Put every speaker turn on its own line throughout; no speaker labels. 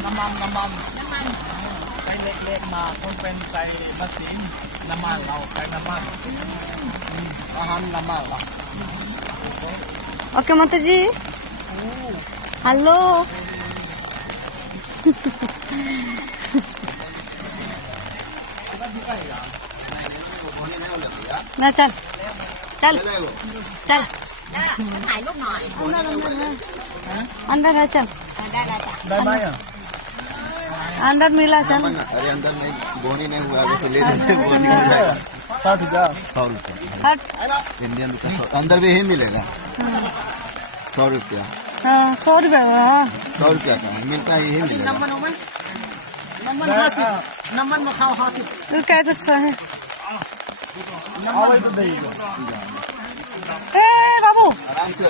naman naman naman kay leklet na kumpen kay basin naman o kay naman tahan naman lah Ok Mataji. Hello.
Nè chân. Chân. Chân. Hải lúc nói.
Anh ra ra chân. Đây đây. Đây đây à?
अंदर मिला चल।
अरे अंदर में बोनी नहीं हुआ तो ले जैसे बोनी
हज़ार।
सौ रुपया। इंडियन रुपया सौ अंदर भी ही मिलेगा। सौ रुपया।
हाँ, सौ रुपया हाँ।
सौ रुपया का मिलता है यही मिलेगा।
नंबर नंबर नंबर मखाओ
हासिल। क्या दस्ता है बाबू।
आराम से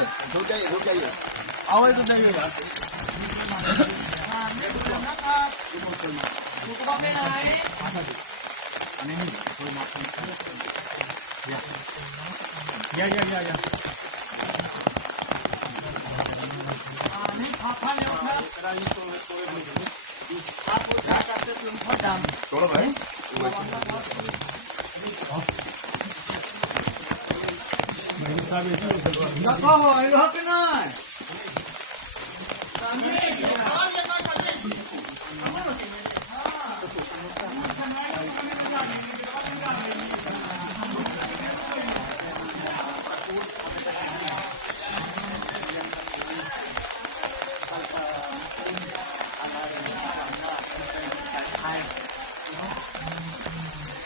जाइए जाइए। या या
या या आणि फाफा नेऊ ना राजी तो तो आप को क्या करते तुम को दाम थोड़ा भाई भाई साहब ये ना हो ये हो के ना सामने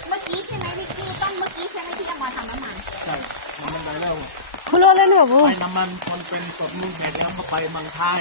เมื่อกี้ใช่ไหมพี่ต้นเมื่อกี้ใช่ไหมที่เอมาทำน้ำมัน
ใช่มันไล้วคุณร
อดแล้
ไปน้ำมันคนเป็นตัมือแบกน้ำเข้าไปมังไทย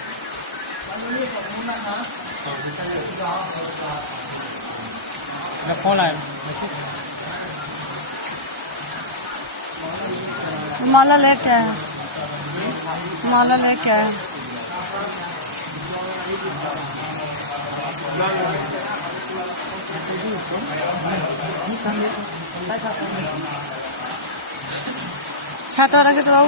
फ़ोन आया।
माला लेके माला लेके आए। छात्रा रखे तो
आओ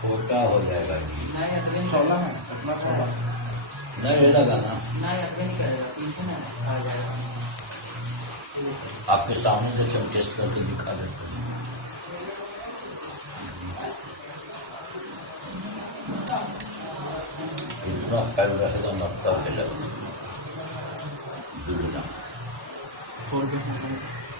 छोटा हो जाएगा। नहीं है लगाना आपके सामने देखिए हम टेस्ट करके दिखा देते हैं। इतना फैल रहेगा ना तब मिलेगा दुगना
फोर के